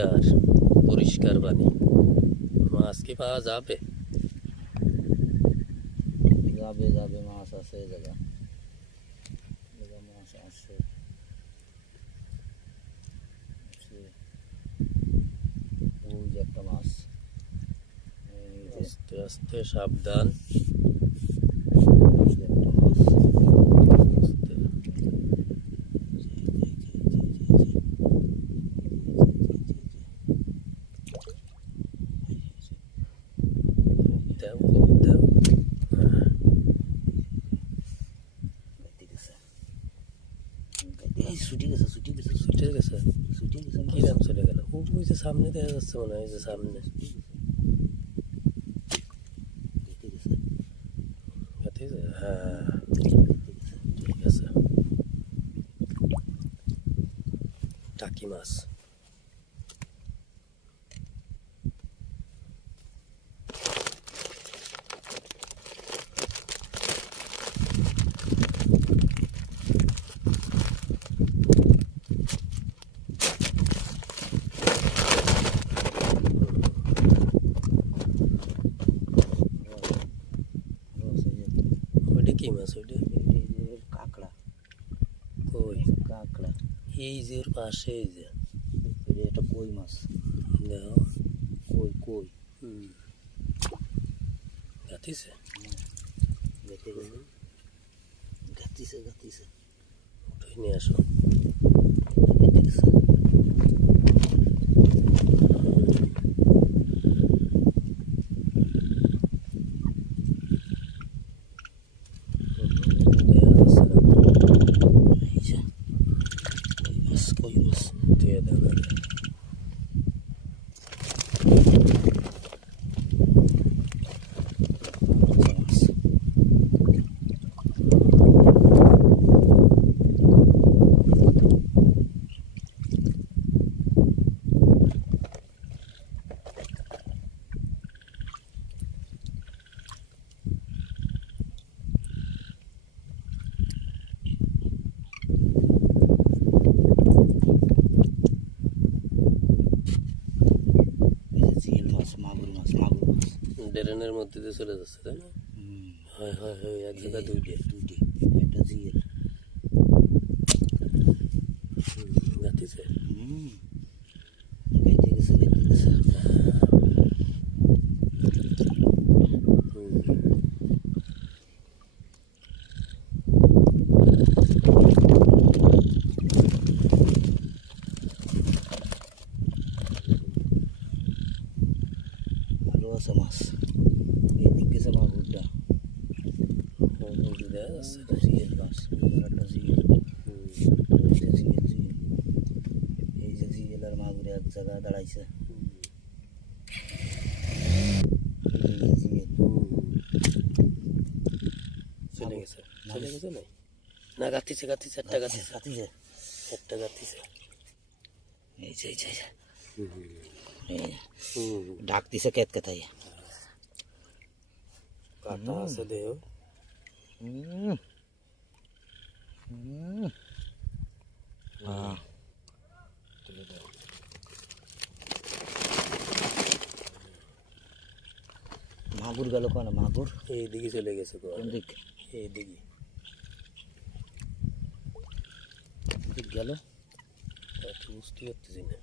Clear, পরিষ্কার পানি। মাছ কি পাওয়া যাবে? যাবে যাবে, মাছ আছে এই জায়গা, মাছ আছে। ওই যে একটা মাছ, আস্তে আস্তে সাবধান। কিরাম চলে গেল? ওই যে সামনে দেখা যাচ্ছে, মনে হয় যে সামনে হ্যাঁ, ঠিক আছে। টাকি মাছ। ওইটা কি মাছ? ওইটা কাঁকড়া। কই? কাঁকড়া এই যে ওর পাশে, এই যে এটা কই মাছ। দেখো, কই কই গাতিছে, গাতিছে গাতিছে। উঠে নিয়ে আসো। কই মাছ দিয়ে দেবে। মাগুর মাছ, মাগুর মাছ ড্রেনের মধ্যে দিয়ে চলে যাচ্ছে, তাই না? হয় হয় হয়, এক জায়গায় দুইটে। একটা জিয়েল গাতিছে। গাইতে গেছে গাইতে গেছে। ভালো আছে মাছ। এদিক গেছে মাগুরটা, দেখা যাচ্ছে। জিয়েল মাছ, একটা জিয়েল। জিয়েল জিয়েল, এই যে জিয়েল আর মাগুরে এক জায়গায় দাঁড়াইছে। চলে গেছে, চলে গেছে না? না, গাতিছে গাতিছে, একটা গাতিছে, গাতিছে, একটা গাতিছে। এই যে ডাক দিছে কেত কেতাই। কাটা আছে দেহ। মাগুর গেল কেন? মাগুর এইদিকে চলে গেছে। কোন দিক? এইদিকে গেল বুঝতে পারতেছি না।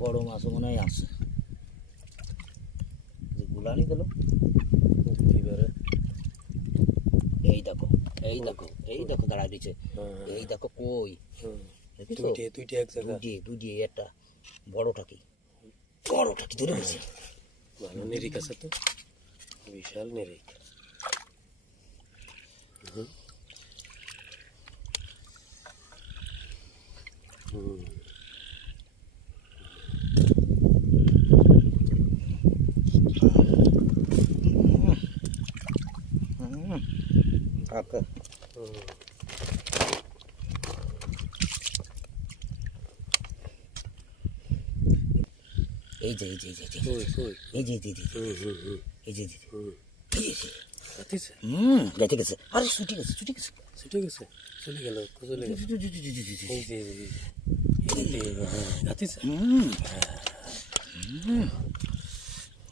বড় মাছও মনে হয় আছে। যে গুলানি গেল, এই দেখো এই দেখো এই দেখো দাঁড়ায় দিচ্ছে। এই দেখো কই, দুইটা এক জায়গায়। দুইটি একটা বড়টা কি, বড়টা কি ধরে গেছে। ভালো নিরিখ আছে তো, বিশাল নিরিখ। কাকা এই যে এই যে এই যে এই যে এই যে এই যে এই যে গাতিছে গাইতে গেছে, আরে ছুটে গেছে ছুটে গেছে। ছুটে গেছে, চলে গেল, চলে গেল। এই যে গাতিছে,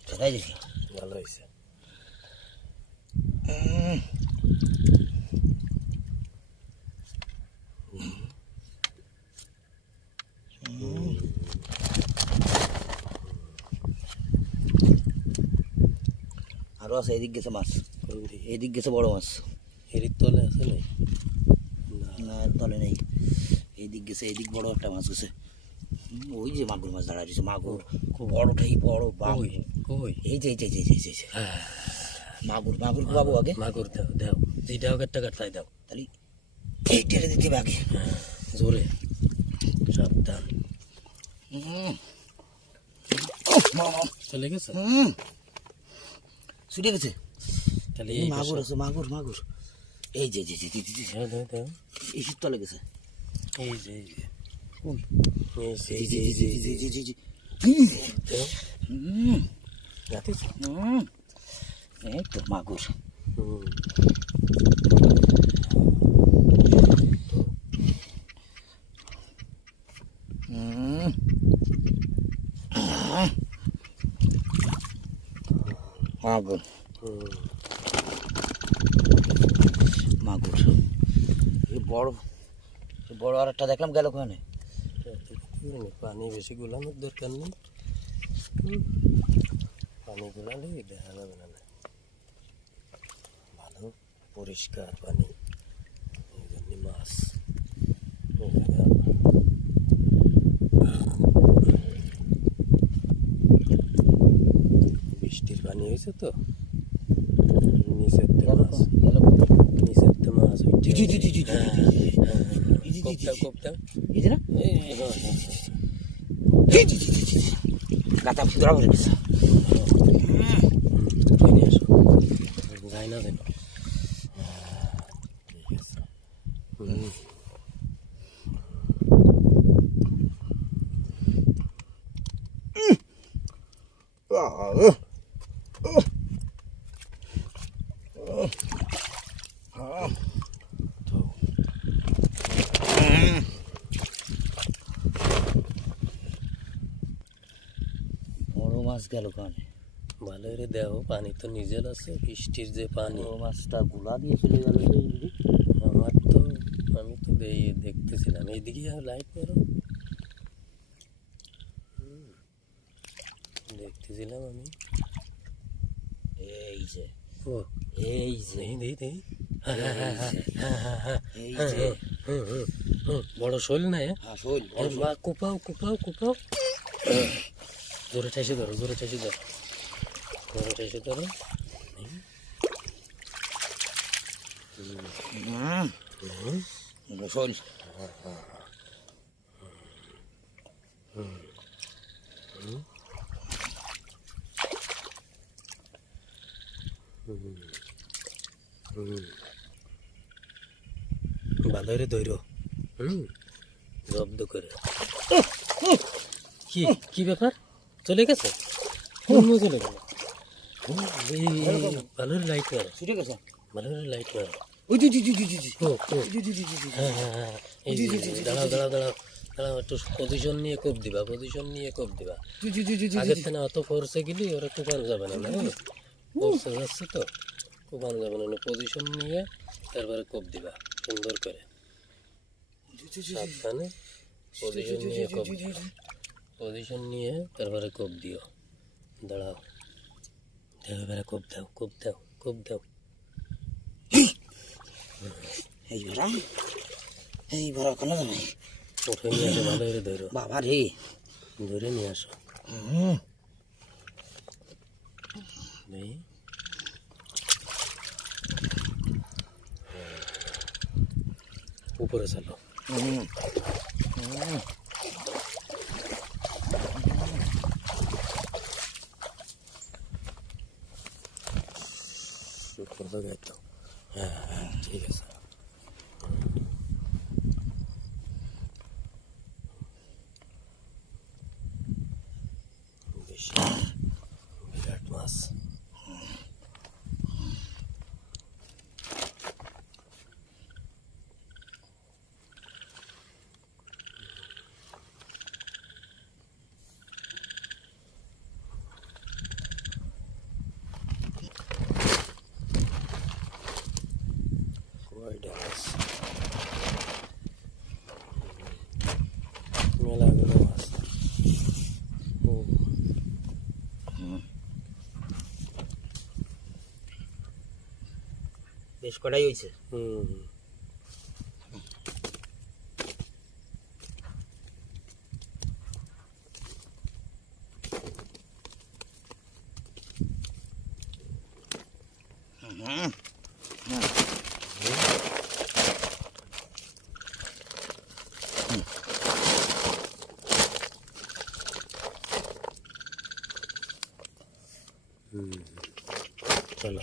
কোথায় দেখি ভালো হয়েছে। আরো আছে, এদিক গেছে মাছ, কোন দিকে? এদিক গেছে বড় মাছ। এরির তলে আছে নাই? না তলে নেই, এইদিক গেছে, এইদিক বড় একটা মাছ গেছে। ওই যে মাগুর মাছ দাঁড়ায় রয়েছে, মাগুর খুব বড়টাই বড় বাবু। কই কই? এই যে এই যে এই যে এই যে মাগুর, মাগুর বাবু আগে মাগুর দাও, দাও, যেটা হোক একটা কাটলাই দাও। তাহলে এই টেনে দিতে হবে আগে। জোরে, সাবধান। চলে গেছে, ছুটে গেছে। তাহলে এই এই মাগুর আছে, মাগুর মাগুর। এই যে যে যে দাও, দাও, দাও। এই তলে গেছে। এই যে এই যে ওই এই যে এই যে এই যে এই যে জি জি জি। দাও। গাতিছে। এই তো মাগুর। মাগুর মাগুর বড় বড় আর একটা দেখলাম গেল ওখানে। পানি বেশি গুলানোর দরকার নেই, পানি গুলালে দেখা যাবে না। ভালো পরিষ্কার পানি, এই জন্য মাছ। বৃষ্টির পানি হয়েছে তো, নিচের মাছ, নিচের মাছ কোপটাও এই যে না গাতা ধরা পড়ে গেছে। যায় না যেন। ঠিক আছে, বড় মাছ গেল ওখানে। ভালো করে দেও, পানি তো নিজের আছে, বৃষ্টির যে পানি। বড় মাছটা গুলা দিয়ে চলে গেল। আমার তো, আমি তো দেখতেছিলাম এইদিকে লাইট মারো, দেখতেছিলাম আমি। এই যে ও এই যে দেই দেই দেই, এই যে বড় শোল না? শোল কোপাও কোপাও কোপাও, জোরে ঠেসে ধরো, জোরে ঠেসে ধরো, জোরে ঠেসে ধরো। শোল ভালো করে ধৈর, জব্দ করে। কি কি ব্যাপার, চলে গেছে? চলে গেল। ভালো করে লাইট মারো, ছুটে গেছে। ভালো করে লাইট মারো। ওই জি জি জি জি জি দাঁড়াও দাঁড়াও দাঁড়াও দাঁড়াও, একটু পজিশন নিয়ে কোপ দিবা, পজিশন নিয়ে কোপ দিবা। আগের থেকে অত ফোর্সে গেলি ওরা কোপানো যাবে না, ফোর্সে যাচ্ছে তো, কোপানো যাবে না। পজিশন নিয়ে তারপরে কোপ দিবা সুন্দর করে, সাবধানে পজিশন নিয়ে কোপ, পজিশন নিয়ে তারপরে কোপ দিও। দাঁড়াও, এবারে কোপ দাও, কোপ দাও, কোপ দাও। এই ভরা কোনো যাবে। উঠে নিয়ে আসো, ভালো করে ধরো, বাবা রে, ধরে নিয়ে আসো। নেই উপরে চালো। হ্যাঁ হ্যাঁ ঠিক আছে। বিরাট মাছ। দুইটা মাছ, মেলাগুলো মাছ। বেশ কটাই হয়েছে। হুম চলো।